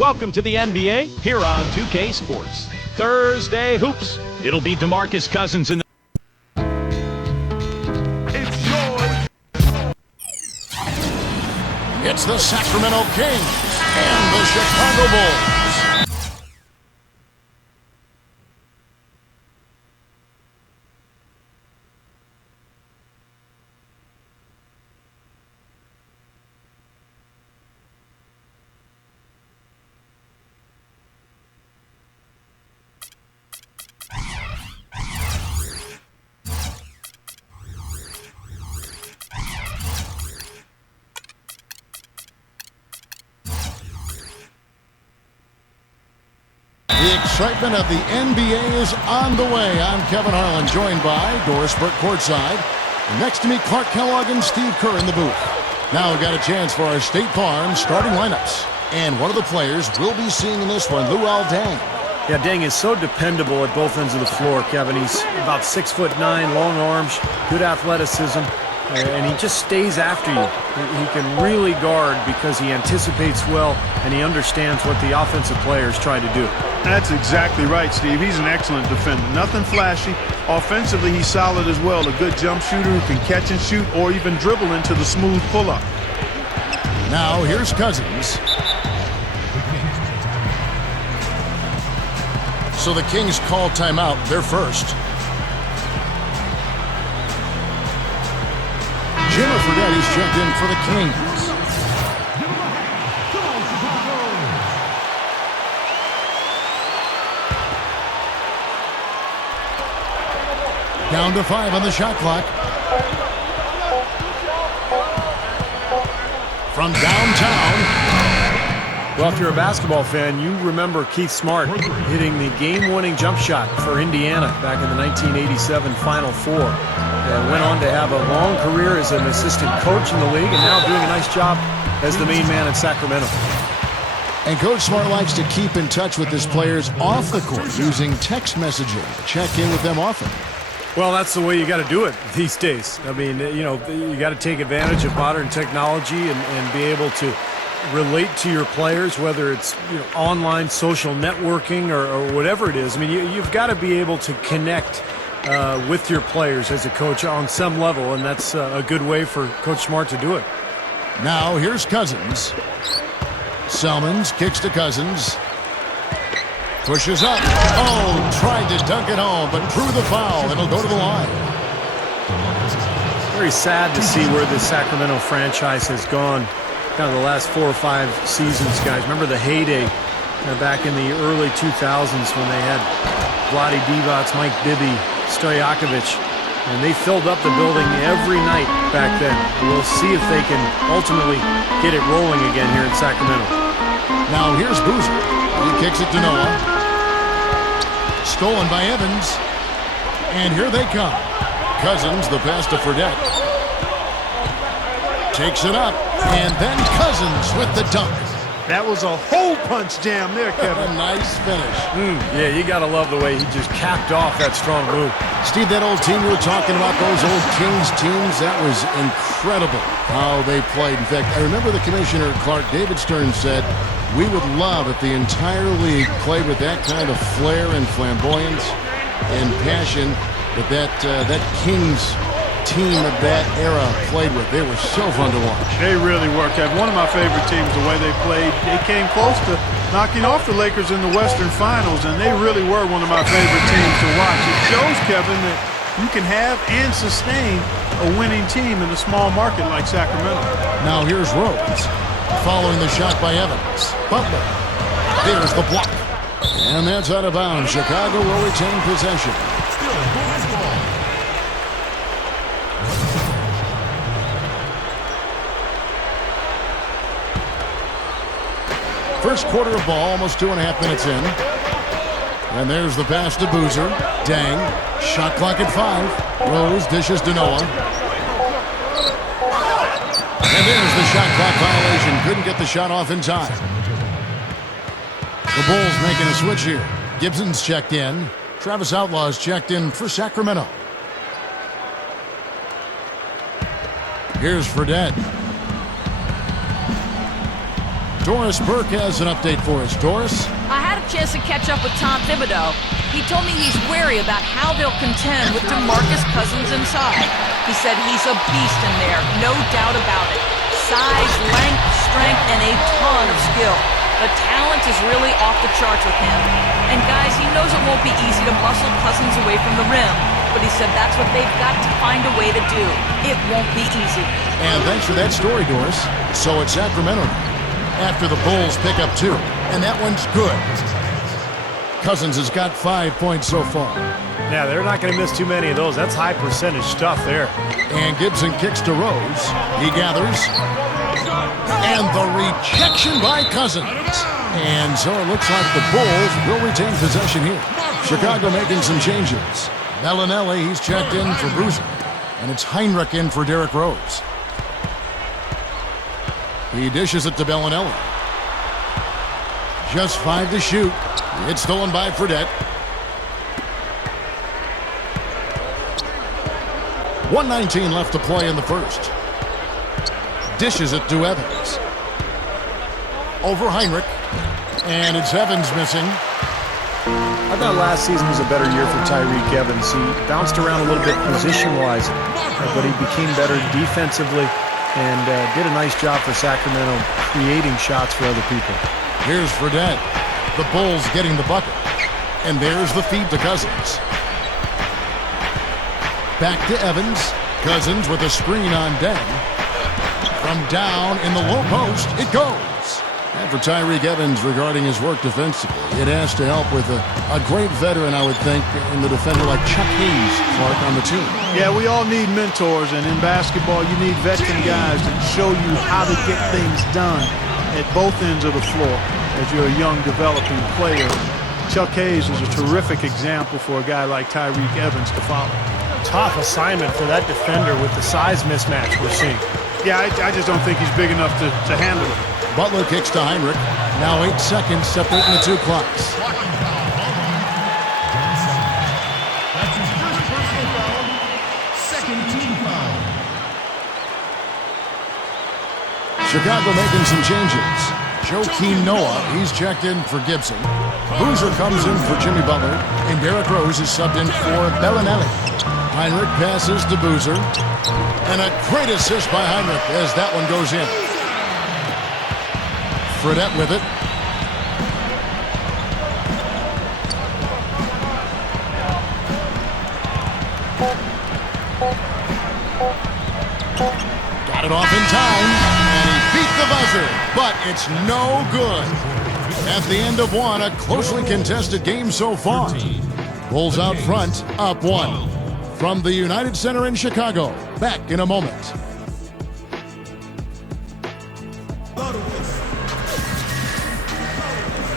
Welcome to the NBA here on 2K Sports. Thursday Hoops. It'll be DeMarcus Cousins in the... It's yours. It's the Sacramento Kings and the Chicago Bulls. The excitement of the NBA is on the way. I'm Kevin Harlan, joined by Doris Burke courtside. And next to me, Clark Kellogg and Steve Kerr in the booth. Now we've got a chance for our State Farm starting lineups. And one of the players we'll be seeing in this one, Luol Deng. Yeah, Deng is so dependable at both ends of the floor, Kevin. He's about 6'9", long arms, good athleticism, and he just stays after you. He can really guard because he anticipates well and he understands what the offensive players try to do. That's exactly right, Steve. He's an excellent defender. Nothing flashy. Offensively, he's solid as well. A good jump shooter who can catch and shoot or even dribble into the smooth pull-up. Now here's Cousins. So the Kings call timeout. They're first. Jimmer Fredette is checked in for the Kings. Down to 5 on the shot clock. From downtown. Well, if you're a basketball fan, you remember Keith Smart hitting the game-winning jump shot for Indiana back in the 1987 Final Four. And went on to have a long career as an assistant coach in the league and now doing a nice job as the main man in Sacramento. And Coach Smart likes to keep in touch with his players off the court using text messaging to check in with them often. Well, that's the way you got to do it these days. I mean, you know, you got to take advantage of modern technology and be able to relate to your players, whether it's online social networking or whatever it is. I mean, you've got to be able to connect with your players as a coach on some level, and that's a good way for Coach Smart to do it. Now here's Cousins. Selmans kicks to Cousins. Pushes up. Oh, tried to dunk it home, but drew the foul. It'll go to the line. Very sad to see where the Sacramento franchise has gone kind of the last 4 or 5 seasons, guys. Remember the heyday back in the early 2000s when they had Vlade Divac, Mike Bibby, Stojakovic, and they filled up the building every night back then. We'll see if they can ultimately get it rolling again here in Sacramento. Now here's Boozer. He kicks it to Noah. Stolen by Evans. And here they come. Cousins, the pass to Fredette. Takes it up. And then Cousins with the dunk. That was a hole punch jam there, Kevin. A nice finish. Yeah, you got to love the way he just capped off that strong move. Steve, that old team you were talking about, those old Kings teams, that was incredible how they played. In fact, I remember the commissioner, Clark David Stern, said, we would love if the entire league played with that kind of flair and flamboyance and passion that Kings team of that era played with. They were so fun to watch. They really were, Kevin. One of my favorite teams, the way they played. They came close to knocking off the Lakers in the Western Finals, and they really were one of my favorite teams to watch. It shows, Kevin, that you can have and sustain a winning team in a small market like Sacramento. Now here's Rhodes, following the shot by Evans. Butler, there's the block. And that's out of bounds. Chicago will retain possession. First quarter of ball, almost 2.5 minutes in. And there's the pass to Boozer. Deng. Shot clock at 5. Rose dishes to Noah. And there's the shot clock violation. Couldn't get the shot off in time. The Bulls making a switch here. Gibson's checked in. Travis Outlaw's checked in for Sacramento. Here's Fredette. Doris Burke has an update for us. Doris? I had a chance to catch up with Tom Thibodeau. He told me he's wary about how they'll contend with DeMarcus Cousins inside. He said he's a beast in there, no doubt about it. Size, length, strength, and a ton of skill. The talent is really off the charts with him. And guys, he knows it won't be easy to muscle Cousins away from the rim, but he said that's what they've got to find a way to do. It won't be easy. And thanks for that story, Doris. So it's Sacramento after the Bulls pick up 2. And that one's good. Cousins has got 5 points so far. Yeah, they're not going to miss too many of those. That's high percentage stuff there. And Gibson kicks to Rose. He gathers. And the rejection by Cousins. And so it looks like the Bulls will retain possession here. Chicago making some changes. Bellinelli, he's checked in for Boozer. And it's Heinrich in for Derrick Rose. He dishes it to Bellinelli. Just 5 to shoot. It's stolen by Fredette. 1:19 left to play in the first. Dishes it to Evans. Over Heinrich. And it's Evans missing. I thought last season was a better year for Tyreek Evans. He bounced around a little bit position-wise, but he became better defensively and did a nice job for Sacramento creating shots for other people. Here's Fredette. The Bulls getting the bucket. And there's the feed to Cousins. Back to Evans. Cousins with a screen on Den. From down in the low post, it goes. And for Tyreek Evans regarding his work defensively, it has to help with a great veteran, I would think, in the defender like Chuck Hayes, Clark, on the team. Yeah, we all need mentors, and in basketball, you need veteran guys that show you how to get things done at both ends of the floor as you're a young, developing player. Chuck Hayes is a terrific example for a guy like Tyreek Evans to follow. Tough assignment for that defender with the size mismatch we're seeing. Yeah, I just don't think he's big enough to handle it. Butler kicks to Heinrich. Now 8 seconds separating the 2 clocks. Chicago making some changes. Joakim Noah, he's checked in for Gibson. Boozer comes in for Jimmy Butler. And Derrick Rose is subbed in for Bellinelli. Heinrich passes to Boozer. And a great assist by Heinrich as that one goes in. Fredette with it. Got it off in time, and he beat the buzzer, but it's no good. At the end of one, a closely contested game so far. Bulls out front, up 1. From the United Center in Chicago, back in a moment.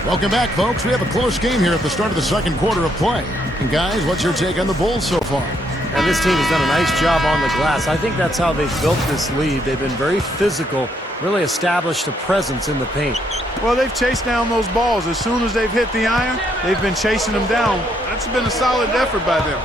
Welcome back, folks. We have a close game here at the start of the second quarter of play. And guys, what's your take on the Bulls so far? And this team has done a nice job on the glass. I think that's how they've built this lead. They've been very physical, really established a presence in the paint. Well, they've chased down those balls. As soon as they've hit the iron, they've been chasing them down. That's been a solid effort by them.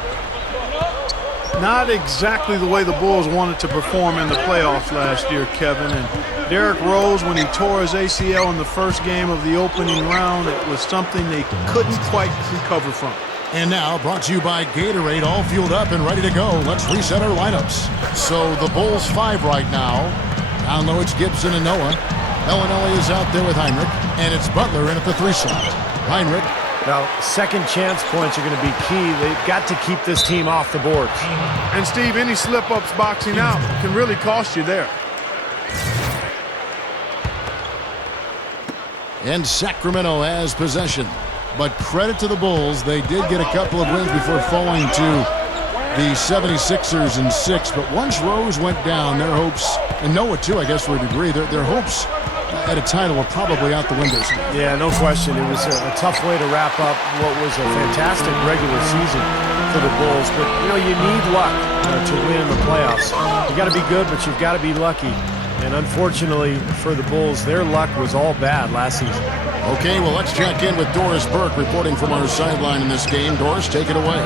Not exactly the way the Bulls wanted to perform in the playoffs last year, Kevin. And Derrick Rose, when he tore his ACL in the first game of the opening round, it was something they couldn't quite recover from. And now, brought to you by Gatorade, all fueled up and ready to go. Let's reset our lineups. So the Bulls 5 right now. Down low, it's Gibson and Noah. Bellinelli is out there with Heinrich. And it's Butler in at the 3 slot. Heinrich. Now, second chance points are going to be key. They've got to keep this team off the boards. And, Steve, any slip-ups boxing out can really cost you there. And Sacramento has possession. But credit to the Bulls, they did get a couple of wins before falling to the 76ers in 6. But once Rose went down, their hopes, and Noah too, I guess, for a degree, their hopes at a title were probably out the window. Yeah, no question. It was a tough way to wrap up what was a fantastic regular season for the Bulls. But, you know, you need luck to win in the playoffs. You got to be good, but you've got to be lucky. And unfortunately for the Bulls, their luck was all bad last season. Okay, well, let's check in with Doris Burke reporting from our sideline in this game. Doris, take it away.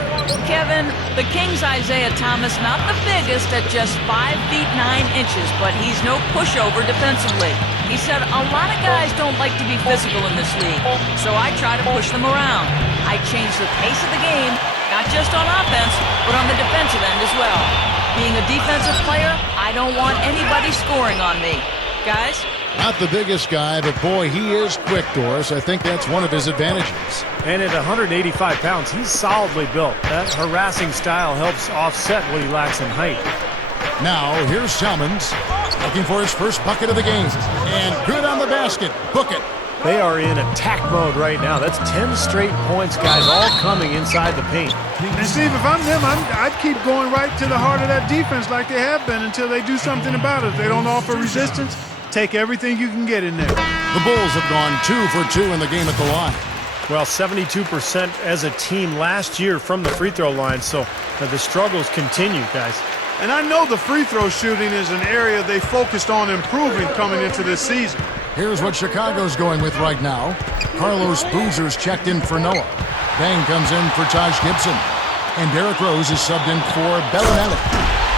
Kevin, the Kings' Isaiah Thomas, not the biggest at just 5 feet 9 inches, but he's no pushover defensively. He said a lot of guys don't like to be physical in this league, so I try to push them around. I change the pace of the game, not just on offense, but on the defensive end as well. Being a defensive player, I don't want anybody scoring on me. Guys? Not the biggest guy, but boy, he is quick, Doris. I think that's one of his advantages. And at 185 pounds, he's solidly built. That harassing style helps offset what he lacks in height. Now, here's Salmons, looking for his first bucket of the game. And good on the basket. Book it. They are in attack mode right now. That's 10 straight points, guys, all coming inside the paint. And Steve, if I'm them, I'd keep going right to the heart of that defense like they have been until they do something about it. If they don't offer resistance, take everything you can get in there. The Bulls have gone 2 for 2 in the game at the line. Well, 72% as a team last year from the free throw line, so the struggles continue, guys. And I know the free throw shooting is an area they focused on improving coming into this season. Here's what Chicago's going with right now. Carlos Boozer's checked in for Noah. Bang comes in for Taj Gibson. And Derrick Rose is subbed in for Bellinelli.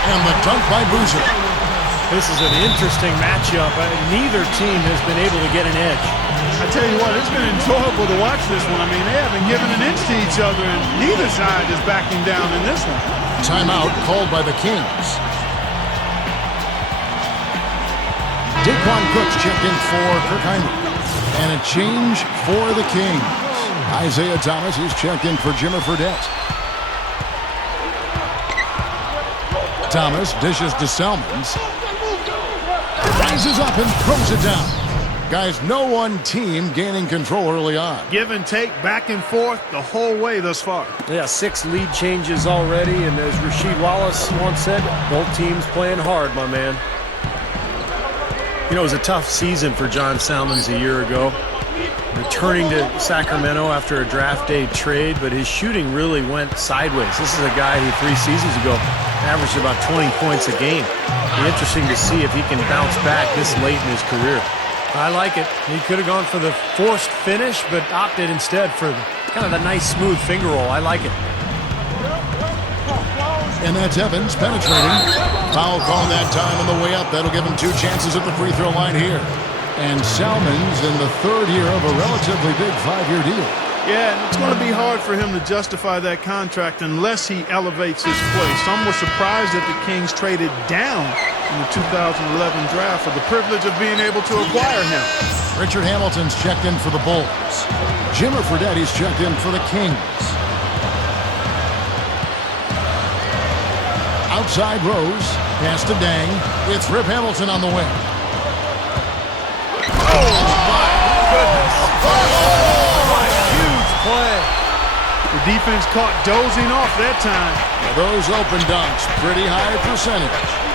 And the dunk by Boozer. This is an interesting matchup. Neither team has been able to get an edge. I tell you what, it's been enjoyable to watch this one. I mean, they haven't given an inch to each other, and neither side is backing down in this one. Timeout called by the Kings. Daquan Cook's checked in for Kirk Heinrich. And a change for the Kings. Isaiah Thomas is checked in for Jimmer Fredette. Thomas dishes to Salmons. Rises up and throws it down. Guys, no one team gaining control early on. Give and take, back and forth, the whole way thus far. Yeah, 6 lead changes already, and as Rasheed Wallace once said, both teams playing hard, my man. You know, it was a tough season for John Salmons a year ago. Returning to Sacramento after a draft day trade, but his shooting really went sideways. This is a guy who 3 seasons ago averaged about 20 points a game. It'll be interesting to see if he can bounce back this late in his career. I like it. He could have gone for the forced finish, but opted instead for kind of the nice, smooth finger roll. I like it. And that's Evans penetrating. Foul call that time on the way up. That'll give him 2 chances at the free throw line here. And Salmons in the 3rd year of a relatively big 5-year deal. Yeah, and it's going to be hard for him to justify that contract unless he elevates his play. Some were surprised that the Kings traded down in the 2011 draft for the privilege of being able to acquire him. Richard Hamilton's checked in for the Bulls. Jimmer Fredette's checked in for the Kings. Outside Rose, pass to Dang. It's Rip Hamilton on the wing. Oh, my goodness. What a huge play. The defense caught dozing off that time. Those open dunks, pretty high percentage.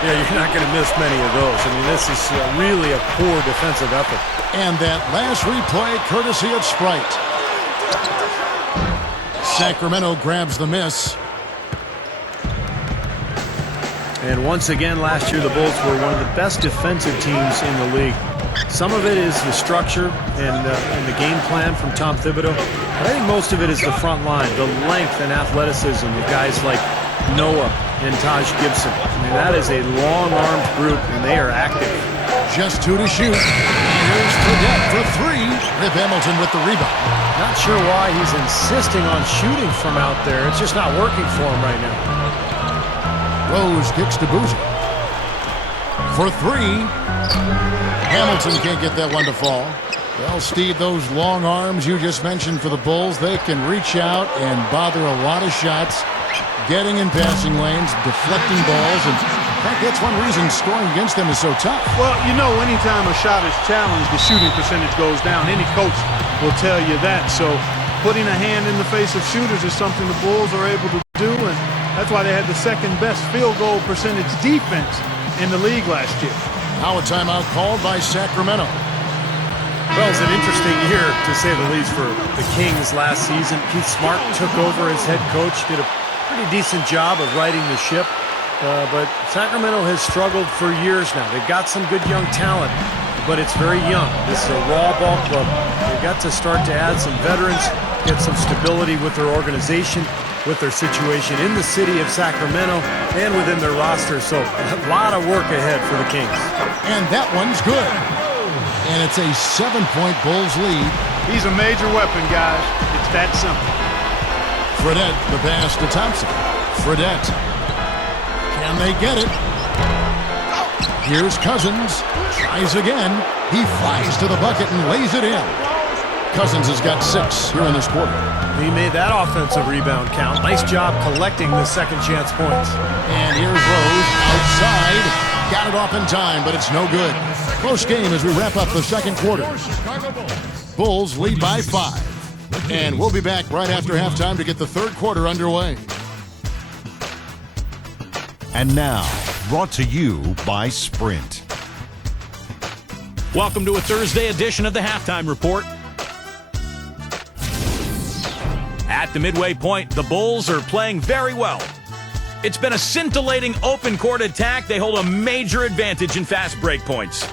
Yeah, you're not going to miss many of those. I mean, this is really a poor defensive effort. And that last replay, courtesy of Sprite. Sacramento grabs the miss. And once again, last year, the Bulls were one of the best defensive teams in the league. Some of it is the structure and the game plan from Tom Thibodeau. But I think most of it is the front line, the length and athleticism of guys like Noah and Taj Gibson. I mean, that is a long-armed group, and they are active. Just 2 to shoot. Here's Fredette for 3. Rip Hamilton with the rebound. Not sure why he's insisting on shooting from out there. It's just not working for him right now. Rose kicks to Boozer. For 3. Hamilton can't get that one to fall. Well, Steve, those long arms you just mentioned for the Bulls, they can reach out and bother a lot of shots, getting in passing lanes, deflecting balls, and in fact, that's one reason scoring against them is so tough. Well, you know, anytime a shot is challenged, the shooting percentage goes down. Any coach will tell you that. So putting a hand in the face of shooters is something the Bulls are able to do, and that's why they had the 2nd best field goal percentage defense in the league last year. Now a timeout called by Sacramento. Well, it's an interesting year, to say the least, for the Kings last season. Keith Smart took over as head coach, did a pretty decent job of righting the ship. but Sacramento has struggled for years now. They've got some good young talent, but it's very young. This is a raw ball club. They've got to start to add some veterans, get some stability with their organization, with their situation in the city of Sacramento and within their roster. So a lot of work ahead for the Kings. And that one's good. And it's a 7-point Bulls lead. He's a major weapon, guys. It's that simple. Fredette, the pass to Thompson. Fredette. Can they get it? Here's Cousins. Tries again. He flies to the bucket and lays it in. Cousins has got 6 here in this quarter. He made that offensive rebound count. Nice job collecting the second chance points. And here's Rose outside. Got it off in time, but it's no good. Close game as we wrap up the second quarter. Bulls lead by 5. And we'll be back right after halftime to get the third quarter underway. And now, brought to you by Sprint. Welcome to a Thursday edition of the Halftime Report. At the midway point, the Bulls are playing very well. It's been a scintillating open court attack. They hold a major advantage in fast break points.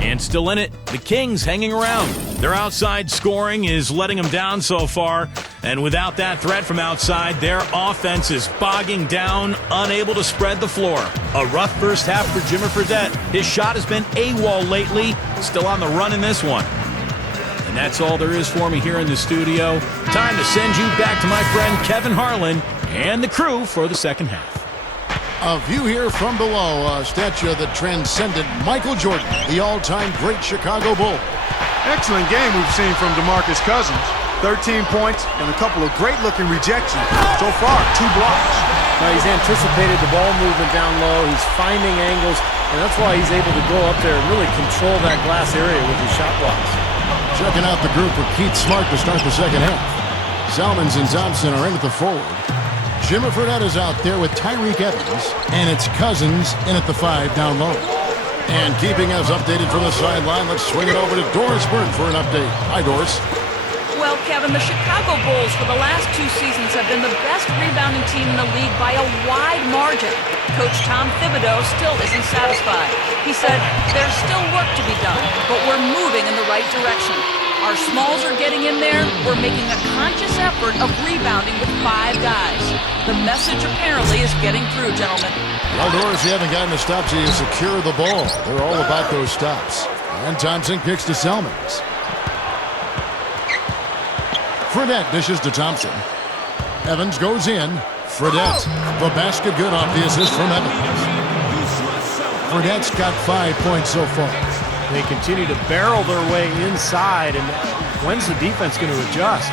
And still in it, the Kings hanging around. Their outside scoring is letting them down so far, and without that threat from outside, their offense is bogging down, unable to spread the floor. A rough first half for Jimmer Fredette. His shot has been AWOL lately, still on the run in this one. And that's all there is for me here in the studio. Time to send you back to my friend Kevin Harlan and the crew for the second half. A view here from below, a statue that transcended Michael Jordan, the all-time great Chicago Bull. Excellent game we've seen from DeMarcus Cousins. 13 points and a couple of great-looking rejections. So far, 2 blocks. Now he's anticipated the ball movement down low. He's finding angles, and that's why he's able to go up there and really control that glass area with his shot blocks. Checking out the group with Keith Smart to start the second half. Salmons and Thompson are in at the forward. Jimmer Fredette is out there with Tyreke Evans, and it's Cousins in at the 5 down low. And keeping us updated from the sideline, let's swing it over to Doris Burke for an update. Hi, Doris. Well, Kevin, the Chicago Bulls for the last 2 seasons have been the best rebounding team in the league by a wide margin. Coach Tom Thibodeau still isn't satisfied. He said, there's still work to be done, but we're moving in the right direction. Our smalls are getting in there. We're making a conscious effort of rebounding with 5 guys. The message apparently is getting through, gentlemen. Well, Doris, you haven't gotten to stops till you secure the ball. They're all about those stops. And Thompson kicks to Salmons. Fredette dishes to Thompson. Evans goes in. Fredette. The basket good off the assist from Evans. Fredette's got 5 points so far. They continue to barrel their way inside, and when's the defense going to adjust?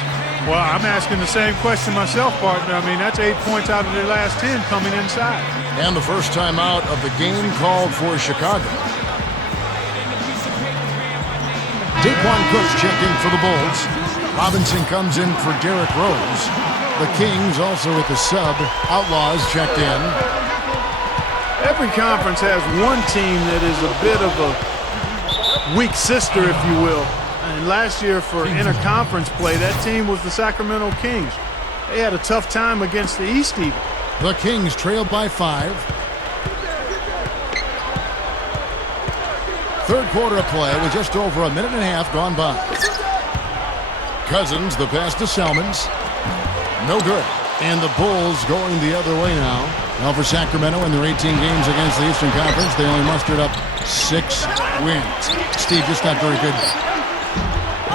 Well, I'm asking the same question myself, partner. I mean, that's 8 points out of their last 10 coming inside. And the first time out of the game called for Chicago. Daquan Cook's checked in for the Bulls. Robinson comes in for Derrick Rose. The Kings also with the sub. Outlaws checked in. Every conference has one team that is a bit of a weak sister, if you will. And last year for interconference play, that team was the Sacramento Kings. They had a tough time against the East even. The Kings trailed by 5. Third quarter of play with just over a minute and a half gone by. Cousins, the pass to Salmons. No good. And the Bulls going the other way now. Now for Sacramento in their 18 games against the Eastern Conference, they only mustered up 6 wins. Steve, just not very good.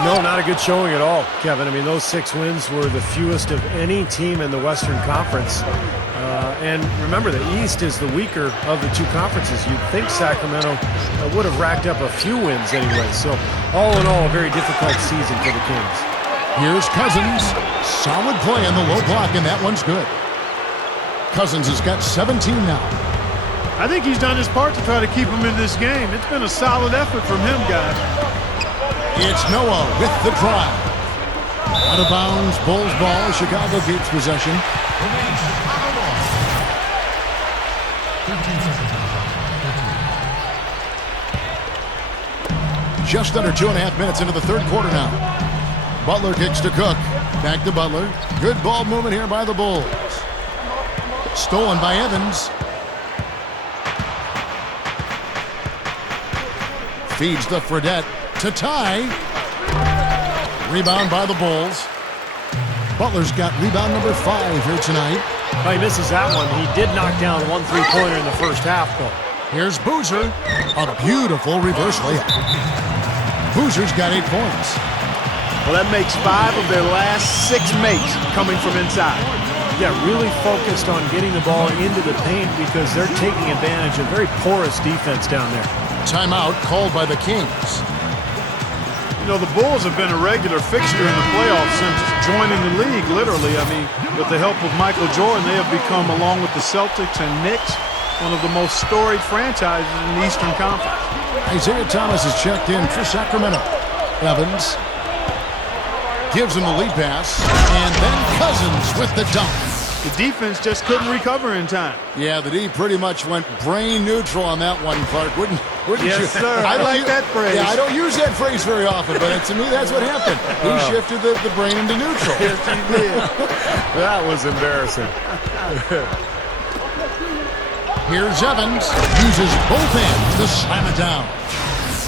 No, not a good showing at all, Kevin. I mean, those 6 wins were the fewest of any team in the Western Conference. And remember, the East is the weaker of the 2 conferences. You'd think Sacramento would have racked up a few wins anyway. So, all in all, a very difficult season for the Kings. Here's Cousins. Solid play on the low block, and that one's good. Cousins has got 17 now. I think he's done his part to try to keep him in this game. It's been a solid effort from him, guys. It's Noah with the drive. Out of bounds, Bulls ball. Chicago keeps possession. just under 2.5 minutes into the third quarter now. Butler kicks to Cook. Back to Butler. Good ball movement here by the Bulls. Stolen by Evans. Feeds the Fredette to tie. Rebound by the Bulls. Butler's got rebound number 5 here tonight. Oh, he misses that one. He did knock down one three-pointer in the first half, though. Here's Boozer. A beautiful reverse layup. Boozer's got 8 points. Well, that makes 5 of their last 6 makes coming from inside. Yeah, really focused on getting the ball into the paint because they're taking advantage of very porous defense down there. Timeout called by the Kings. You know, the Bulls have been a regular fixture in the playoffs since joining the league, literally. I mean, with the help of Michael Jordan, they have become, along with the Celtics and Knicks, one of the most storied franchises in the Eastern Conference. Isaiah Thomas is checked in for Sacramento. Evans gives him the lead pass, and then Cousins with the dunk. The defense just couldn't recover in time. Yeah, the D pretty much went brain neutral on that one, Clark. Wouldn't Yes, you? sir. I like that phrase. Yeah, I don't use that phrase very often, but to me, that's what happened. He shifted the brain into neutral. Yes, he did. That was embarrassing. Here's Evans. Uses both hands to slam it down.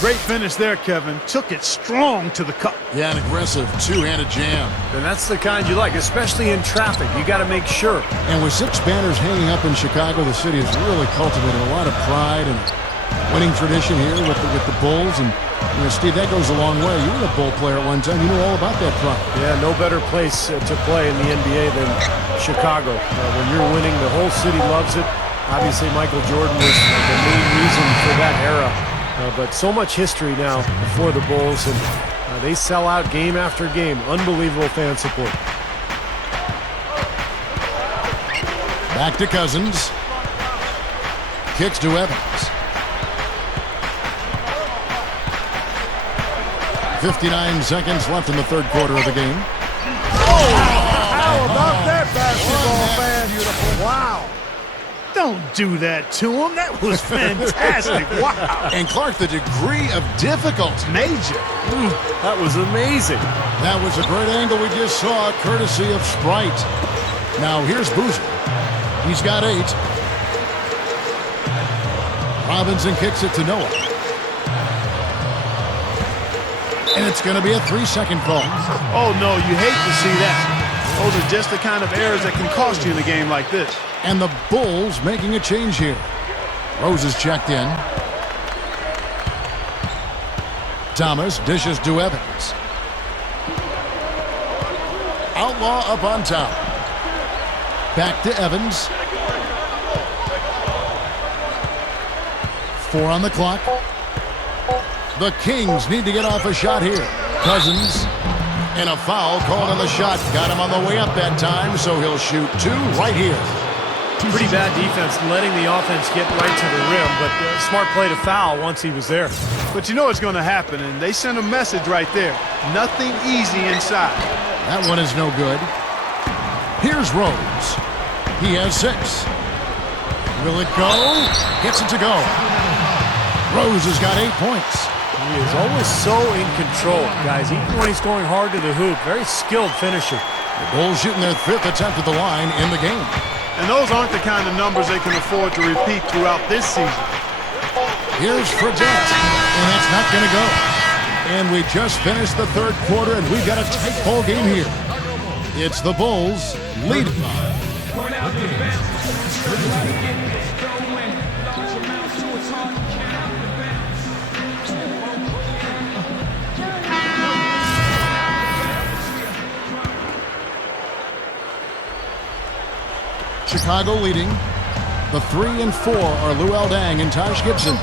Great finish there, Kevin. Took it strong to the cup. Yeah, an aggressive two-handed jam. And that's the kind you like, especially in traffic. You got to make sure. And with 6 banners hanging up in Chicago, the city has really cultivated a lot of pride and winning tradition here with the Bulls. And, you know, Steve, that goes a long way. You were a Bull player at one time. You know all about that pride. Yeah, no better place to play in the NBA than Chicago. When you're winning, the whole city loves it. Obviously, Michael Jordan was the main reason for that era. But so much history now for the Bulls, and they sell out game after game. Unbelievable fan support. Back to Cousins. Kicks to Evans. 59 seconds left in the third quarter of the game. How about that, basketball fan? Beautiful. Wow. Don't do that to him. That was fantastic. Wow. And Clark, the degree of difficulty. Major. That was amazing. That was a great angle we just saw, courtesy of Sprite. Now here's Boozer. He's got 8. Robinson kicks it to Noah. And it's going to be a 3-second call. Oh, no, you hate to see that. Those are just the kind of errors that can cost you in a game like this. And the Bulls making a change here. Rose is checked in. Thomas dishes to Evans. Outlaw up on top. Back to Evans. 4 on the clock. The Kings need to get off a shot here. Cousins. And a foul called on the shot. Got him on the way up that time, so he'll shoot 2 right here. Pretty bad defense, letting the offense get right to the rim, but smart play to foul once he was there. But you know it's going to happen, and they sent a message right there. Nothing easy inside. That one is no good. Here's Rose. He has 6. Will it go? Gets it to go. Rose has got 8 points. He is always so in control, guys, even when he's going hard to the hoop. Very skilled finisher. The Bulls shooting their 5th attempt at the line in the game. And those aren't the kind of numbers they can afford to repeat throughout this season. Here's Fredette, and that's not going to go. And we just finished the third quarter, and we've got a tight ball game here. It's the Bulls leading. Chicago leading. The 3 and 4 are Luol Deng and Taj Gibson.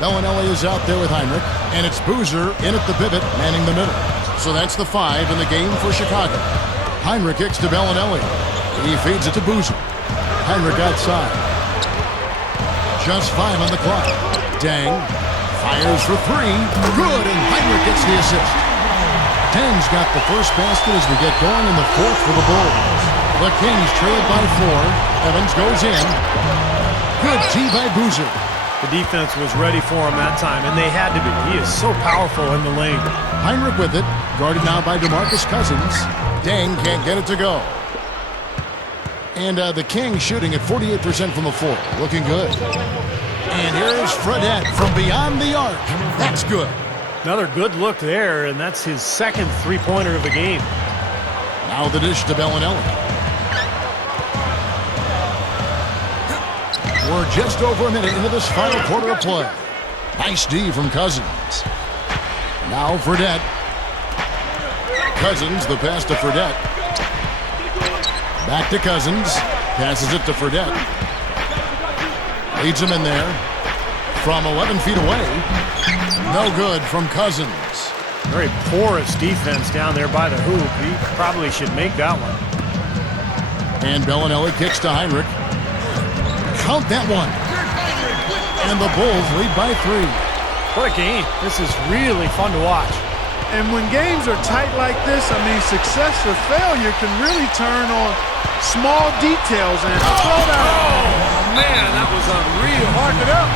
Bellinelli is out there with Heinrich, and it's Boozer in at the pivot, manning the middle. So that's the 5 in the game for Chicago. Heinrich kicks to Bellinelli. He feeds it to Boozer. Heinrich outside. Just 5 on the clock. Deng fires for 3. Good, and Heinrich gets the assist. Deng's got the first basket as we get going in the 4th for the Bulls. The Kings trailed by 4. Evans goes in. Good tee by Boozer. The defense was ready for him that time, and they had to be. He is so powerful in the lane. Heinrich with it, guarded now by DeMarcus Cousins. Dang can't get it to go. And the Kings shooting at 48% from the floor. Looking good. And here's Fredette from beyond the arc. That's good. Another good look there, and that's his second three-pointer of the game. Now the dish to Bellinelli. We're just over a minute into this final quarter of play. Nice D from Cousins. Now Fredette. Cousins, the pass to Fredette. Back to Cousins. Passes it to Fredette. Leads him in there. From 11 feet away. No good from Cousins. Very porous defense down there by the hoop. He probably should make that one. And Bellinelli kicks to Heinrich. Count that one. And the Bulls lead by 3. What a game. This is really fun to watch. And when games are tight like this, I mean, success or failure can really turn on small details and slow down. Oh, man, that was unreal. Mark it up.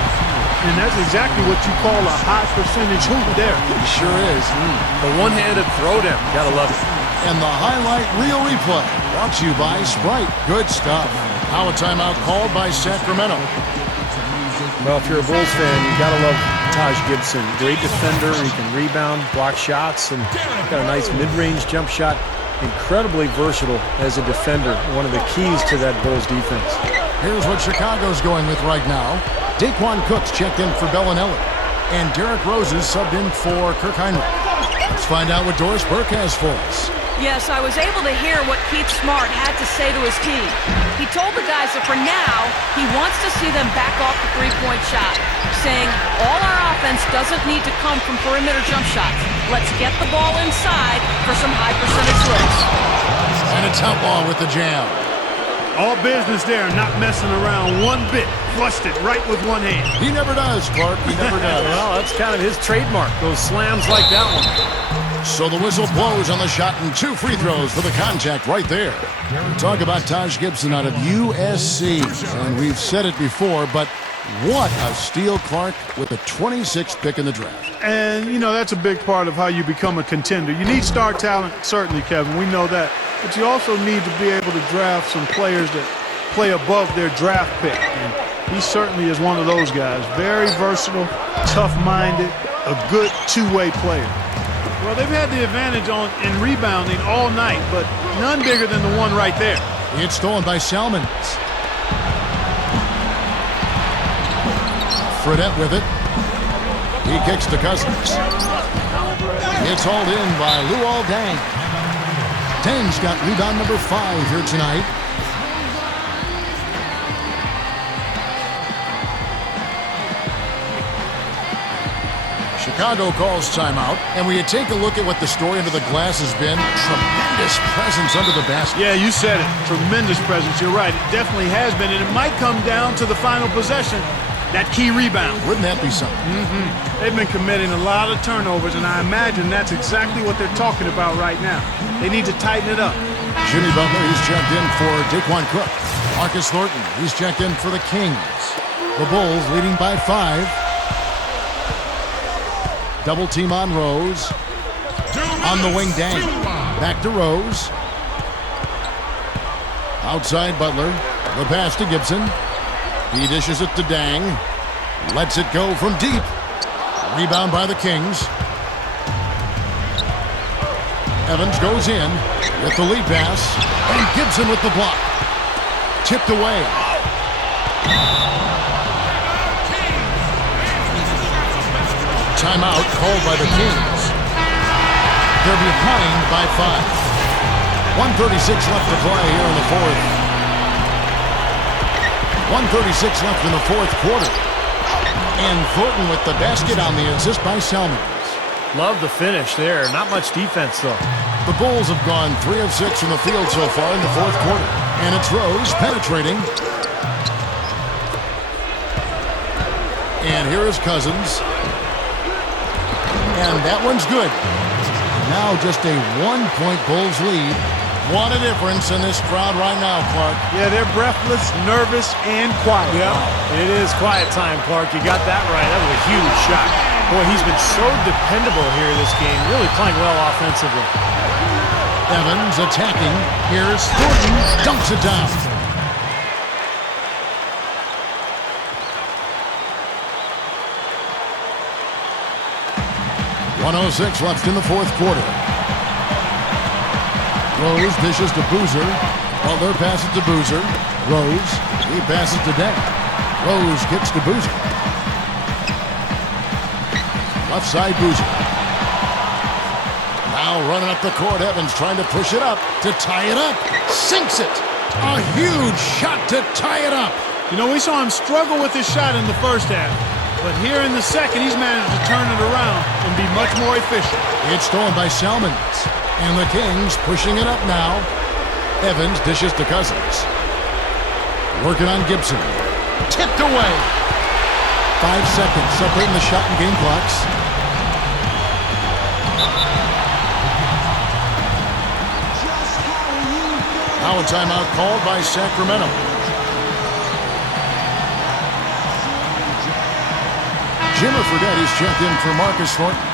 And that's exactly what you call a high percentage hoop there. It sure is. The one-handed throw down. Gotta love it. And the highlight reel replay brought to you by Sprite. Good stuff. Now a timeout called by Sacramento. Well, if you're a Bulls fan, you gotta love Taj Gibson. Great defender. He can rebound, block shots, and got a nice mid-range jump shot. Incredibly versatile as a defender. One of the keys to that Bulls defense. Here's what Chicago's going with right now. Daquan Cook's checked in for Bellinelli. And Derrick Rose is subbed in for Kirk Heinrich. Let's find out what Doris Burke has for us. Yes, I was able to hear what Keith Smart had to say to his team. He told the guys that for now, he wants to see them back off the three-point shot, saying, all our offense doesn't need to come from perimeter jump shots. Let's get the ball inside for some high-percentage looks. And it's Outlaw with the jam. All business there, not messing around one bit. Flushed it right with one hand. He never does, Clark. He never does. Well, that's kind of his trademark, those slams like that one. So the whistle blows on the shot and 2 free throws for the contact right there. Talk about Taj Gibson out of USC. And we've said it before, but what a steal, Clark, with the 26th pick in the draft. And, you know, that's a big part of how you become a contender. You need star talent, certainly, Kevin. We know that. But you also need to be able to draft some players that play above their draft pick. And he certainly is one of those guys. Very versatile, tough-minded, a good two-way player. Well, they've had the advantage in rebounding all night, but none bigger than the one right there. It's stolen by Salmons. Fredette with it. He kicks to Cousins. It's hauled in by Luol Deng. Deng's got rebound number 5 here tonight. Chicago calls timeout, and we take a look at what the story under the glass has been. Tremendous presence under the basket. Yeah, you said it. Tremendous presence. You're right. It definitely has been, and it might come down to the final possession, that key rebound. Wouldn't that be something? They've been committing a lot of turnovers, and I imagine that's exactly what they're talking about right now. They need to tighten it up. Jimmy Butler, he's checked in for Daquan Cook. Marcus Thornton, he's checked in for the Kings. The Bulls leading by 5. Double team on Rose. On the wing, Deng. Back to Rose. Outside Butler. The pass to Gibson. He dishes it to Deng. Lets it go from deep. Rebound by the Kings. Evans goes in with the lead pass. And Gibson with the block. Tipped away. Timeout called by the Kings. They're behind by 5. 1:36 left to play here in the fourth. 1:36 left in the fourth quarter. And Thornton with the basket on the assist by Salmons. Love the finish there. Not much defense, though. The Bulls have gone 3 of 6 from the field so far in the fourth quarter. And it's Rose penetrating. And here is Cousins. And that one's good. Now just a 1-point Bulls lead What a difference in this crowd right now, Clark. Yeah, they're breathless, nervous, and quiet. Yeah, it is quiet time, Clark. You got that right. That was a huge shot. Boy, he's been so dependable here this game. Really playing well offensively. Evans attacking. Here's Thornton. Dunks it down. .106 left in the fourth quarter. Rose dishes to Boozer. Butler passes to Boozer. Rose. He passes to Dent. Rose kicks to Boozer. Left side Boozer. Now running up the court. Evans trying to push it up to tie it up. Sinks it. A huge shot to tie it up. You know, we saw him struggle with his shot in the first half. But here in the second, he's managed to turn it around and be much more efficient. It's stolen by Salmons. And the Kings pushing it up now. Evans dishes to Cousins. Working on Gibson. Tipped away. 5 seconds separating the shot and game clocks. Now a timeout called by Sacramento. Jimmer Fredette is checked in for Marcus Thornton.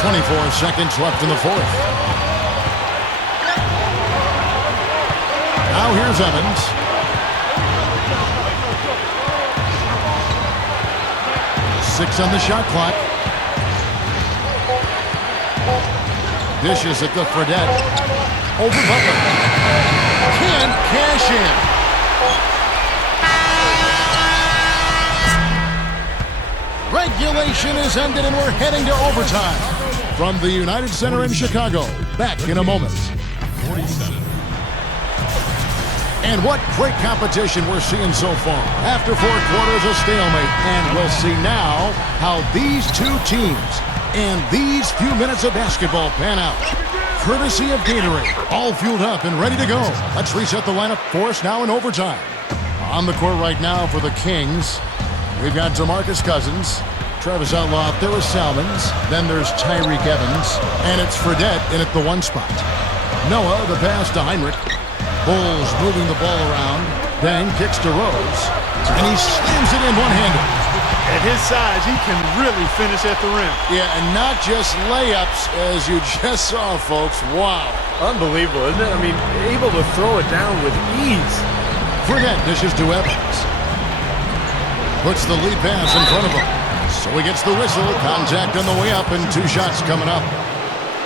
24 seconds left in the fourth. Now here's Evans. Six on the shot clock. Dishes at the Fredette. Over Butler. Can't cash in. Regulation is ended and we're heading to overtime. From the United Center in Chicago, back in a moment. 47. And what great competition we're seeing so far. After 4 quarters, a stalemate. And we'll see now how these two teams and these few minutes of basketball pan out. Courtesy of Gatorade, all fueled up and ready to go. Let's reset the lineup for us now in overtime. On the court right now for the Kings, we've got DeMarcus Cousins, Travis Outlaw up there with Salmons. Then there's Tyreek Evans, and it's Fredette in at the 1 spot. Noah, the pass to Heinrich. Bulls moving the ball around. Then kicks to Rose, and he slams it in one-handed. At his size, he can really finish at the rim. Yeah, and not just layups, as you just saw, folks. Wow. Unbelievable, isn't it? I mean, able to throw it down with ease. Fredette dishes to Evans. Puts the lead pass in front of him. So he gets the whistle. Contact on the way up and 2 shots coming up.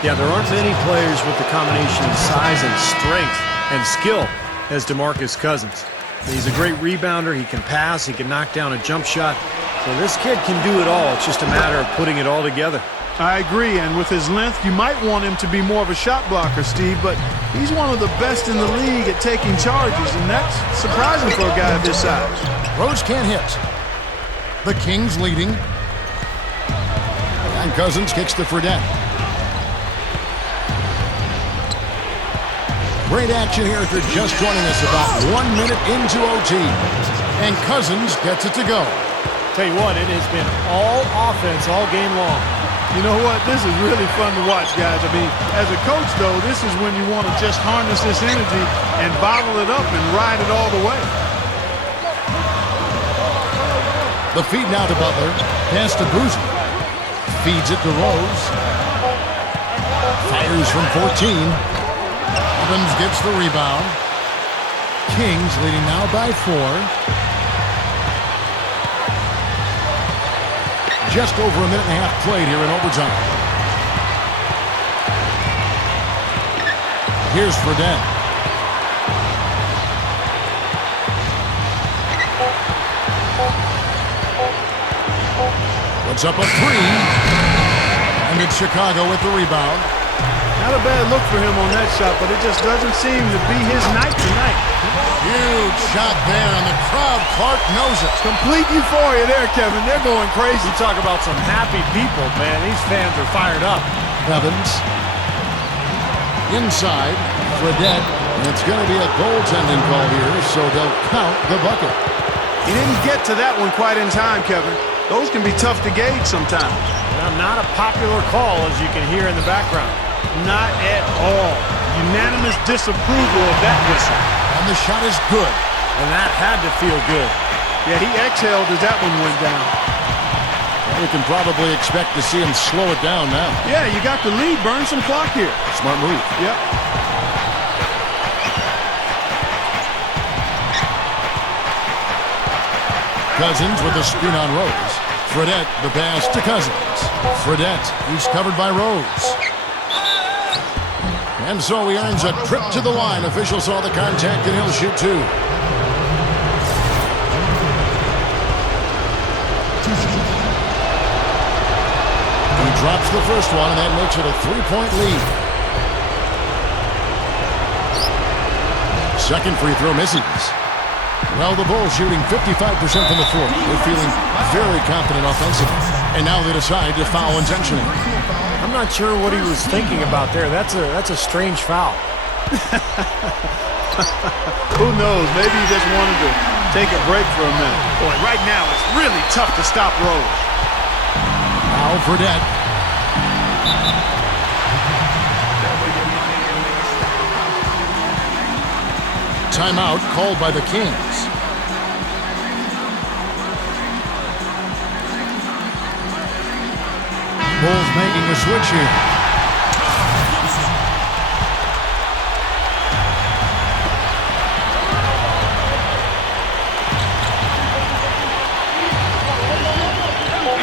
Yeah, there aren't many players with the combination of size and strength and skill as DeMarcus Cousins. He's a great rebounder. He can pass. He can knock down a jump shot. So this kid can do it all. It's just a matter of putting it all together. I agree, and with his length, you might want him to be more of a shot blocker, Steve, but he's one of the best in the league at taking charges, and that's surprising for a guy of his size. Rose can't hit. The Kings leading. And Cousins kicks to Fredette. Great action here if you're just joining us, about 1 minute into OT. And Cousins gets it to go. Tell you what, it has been all offense all game long. You know what? This is really fun to watch, guys. I mean, as a coach, though, this is when you want to just harness this energy and bottle it up and ride it all the way. The feed now to Butler. Pass to Boozer. Feeds it to Rose. Fires from 14. Evans gets the rebound. Kings leading now by 4. Just over a minute and a half played here in overtime. Here's Fredette. Puts up a 3. And it's Chicago with the rebound. Not a bad look for him on that shot, but it just doesn't seem to be his night tonight. Huge shot there, and the crowd, Clark, knows it. Complete euphoria there, Kevin. They're going crazy. You talk about some happy people, man. These fans are fired up. Evans. Inside, Fredette. And it's going to be a goaltending call here, so they'll count the bucket. He didn't get to that one quite in time, Kevin. Those can be tough to gauge sometimes. Well, not a popular call, as you can hear in the background. Not at all. Unanimous disapproval of that whistle. And the shot is good. And that had to feel good. Yeah, he exhaled as that one went down. We can probably expect to see him slow it down now. Yeah, you got the lead. Burn some clock here. Smart move. Yep. Cousins with the screen on Rose. Fredette, the pass to Cousins. Fredette, he's covered by Rose. And so he earns a trip to the line. Officials saw the contact and he'll shoot two. He drops the first one, and that makes it a 3-point lead. Second free throw misses. Well, the Bulls shooting 55% from the floor. They're feeling very confident offensively. And now they decide to foul intentionally. I'm not sure what he was thinking about there. That's a strange foul. Who knows? Maybe he just wanted to take a break for a minute. Boy, right now it's really tough to stop Rose. Now Fredette. Timeout called by the Kings. Bulls making a switch here.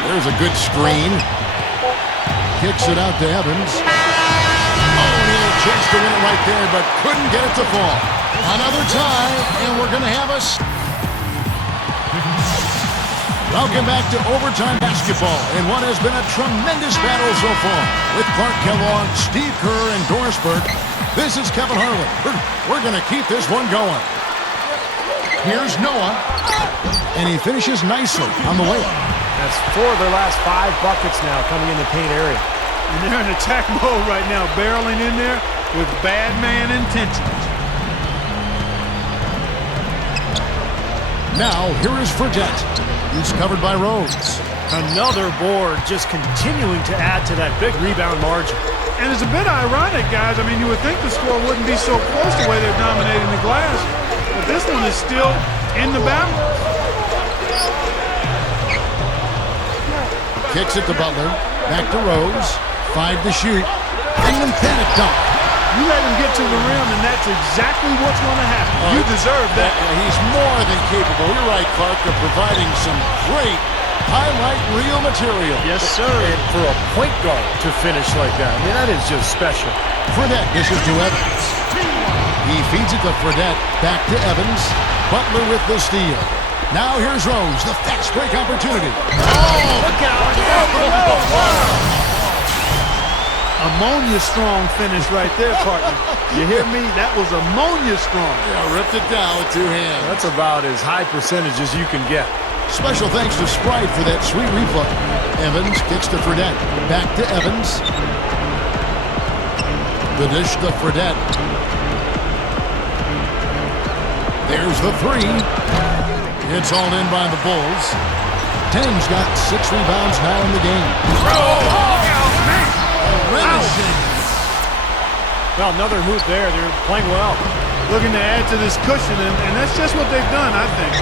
There's a good screen. Kicks it out to Evans. Oh, and he had a chance to win it right there, but couldn't get it to fall. Another tie, and we're going to have us. Welcome back to overtime basketball in what has been a tremendous battle so far. With Clark Kellogg, Steve Kerr, and Doris Burke, this is Kevin Harlan. We're going to keep this one going. Here's Noah, and he finishes nicely on the layup. That's 4 of their last 5 buckets now coming in the paint area. And they're in attack mode right now, barreling in there with bad man intentions. Now, here is Fredette. He's covered by Rose. Another board just continuing to add to that big rebound margin. And it's a bit ironic, guys. I mean, you would think the score wouldn't be so close the way they're dominating the glass. But this one is still in the balance. Kicks it to Butler. Back to Rose. 5 to shoot. And an emphatic dunk. You let him get to the rim, and that's exactly what's going to happen. You deserve that. He's more than capable. You're right, Clark, of providing some great highlight reel material. Yes, sir. And for a point guard to finish like that, I mean, that is just special. Fredette dishes to Evans. He feeds it to Fredette. Back to Evans. Butler with the steal. Now here's Rose, the fast break opportunity. Oh, look out. Ammonia strong finish right there, partner. You hear me? That was ammonia strong. Yeah, ripped it down with 2 hands. That's about as high percentage as you can get. Special thanks to Sprite for that sweet replay. Evans kicks to Fredette. Back to Evans. The dish to Fredette. There's the 3. It's all in by the Bulls. Tim's got 6 rebounds now in the game. Well, another move there. They're playing well. Looking to add to this cushion, and that's just what they've done, I think.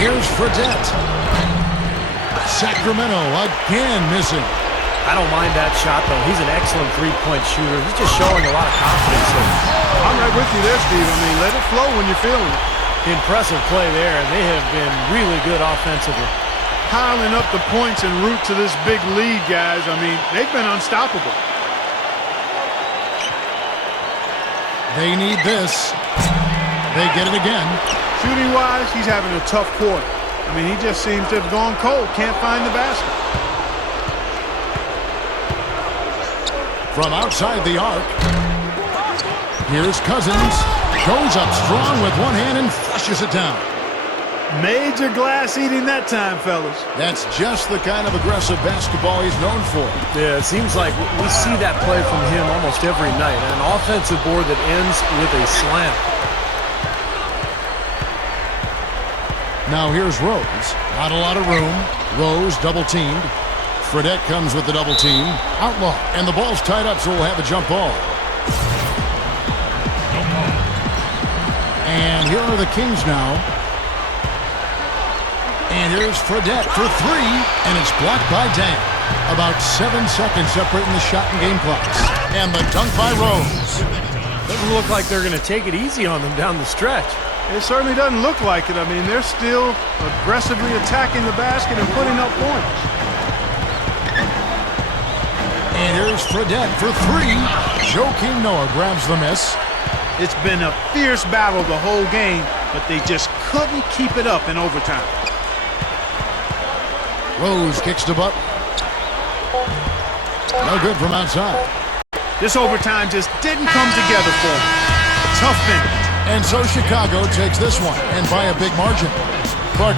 Here's Fredette. Sacramento again missing. I don't mind that shot, though. He's an excellent three-point shooter. He's just showing a lot of confidence here. I'm right with you there, Steve. I mean, let it flow when you're feeling it. Impressive play there, and they have been really good offensively. Piling up the points en route to this big lead, guys. I mean, they've been unstoppable. They need this. They get it again. Shooting-wise, he's having a tough quarter. I mean, he just seems to have gone cold. Can't find the basket. From outside the arc, here's Cousins. Goes up strong with one hand and flushes it down. Major glass eating that time, fellas. That's just the kind of aggressive basketball he's known for. Yeah, it seems like we see that play from him almost every night. An offensive board that ends with a slam. Now here's Rose. Not a lot of room. Rose double-teamed. Fredette comes with the double team. Outlaw. And the ball's tied up, so we'll have a jump ball. And here are the Kings now. And here's Fredette for three, and it's blocked by Dan. About 7 seconds separating the shot and game clocks. And the dunk by Rose. Doesn't look like they're going to take it easy on them down the stretch. It certainly doesn't look like it. I mean, they're still aggressively attacking the basket and putting up points. And here's Fredette for three. Joakim Noah grabs the miss. It's been a fierce battle the whole game, but they just couldn't keep it up in overtime. Rose kicks to Butler. No good from outside. This overtime just didn't come together for them. Tough finish. And so Chicago takes this one, and by a big margin. Clark.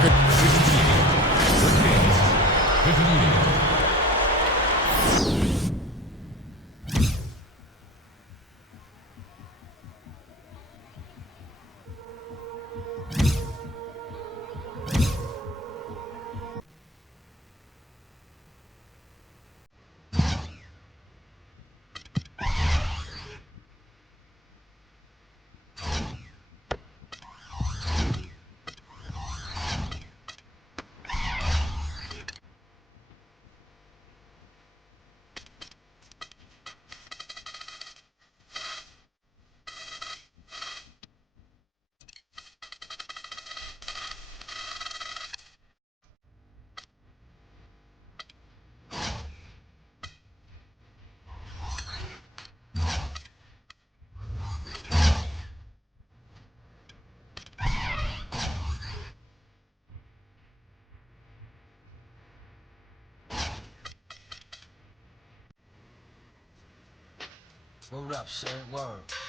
Hold up, sir. Word.